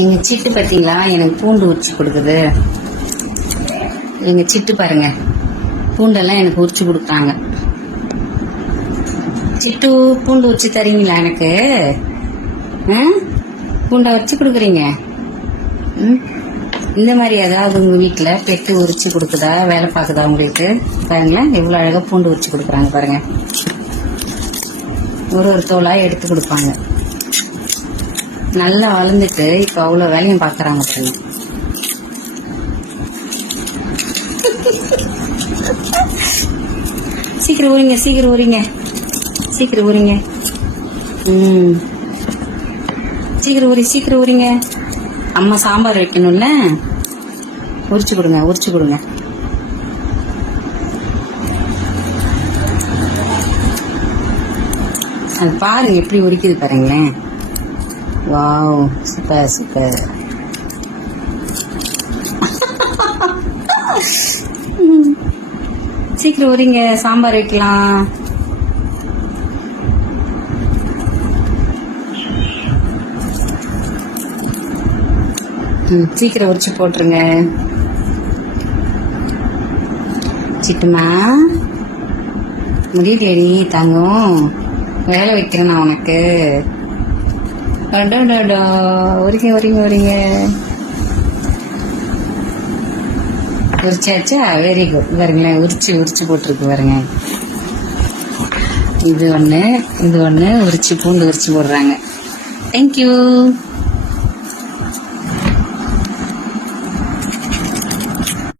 எங்க சிட்டு பார்த்தீங்களா, எனக்கு பூண்டு உரிச்சு கொடுக்குது. எங்க சிட்டு பாருங்க, பூண்டெல்லாம் எனக்கு உரிச்சு கொடுக்குறாங்க. சிட்டு, பூண்டு உரிச்சு தரீங்களா எனக்கு? பூண்டை வச்சு கொடுக்குறீங்க. இந்த மாதிரி ஏதாவது உங்க வீட்டுல பெட்டு உரிச்சு கொடுக்குதா, வேலை பார்க்குதா உங்களுக்கு? பாருங்களேன், எவ்வளவு அழகா பூண்டு உரிச்சு கொடுக்குறாங்க பாருங்க. ஒரு தோலா எடுத்து கொடுப்பாங்க. நல்லா வளர்ந்துட்டு இப்ப அவ்வளவு வேலையும் பாக்குறாங்க பாருங்க. சீக்கிரம் ஊறிங்க, சீக்கிரம் ஊறிங்க, சீக்கிரம் ஊறிங்க. சீக்கிரம் ஊறி, சீக்கிரம் ஊறிங்க. அம்மா சாம்பார் வைக்கணும்ல, உரிச்சு கொடுங்க, உரிச்சு கொடுங்க. அது பாருங்க எப்படி உரிக்குது பாருங்களேன். Wow, super super. சீக்கிரம் உரிங்க, சாம்பார் வைக்கலாம். சீக்கிரம் உரிச்சு போட்டுருங்க. சிட்டுமா, முடியலடி தங்கம், வேலை வைக்கிறேன் நான் உனக்கு. உரிங்க உரிங்க உரிங்க. உரிச்சாச்சா? Very good. பாருங்களேன், உரிச்சு உரிச்சு போட்டிருக்கு பாருங்க. இது ஒண்ணு, இது ஒண்ணு உரிச்சு பூண்டு உரிச்சு போடுறாங்க. தேங்க்யூ.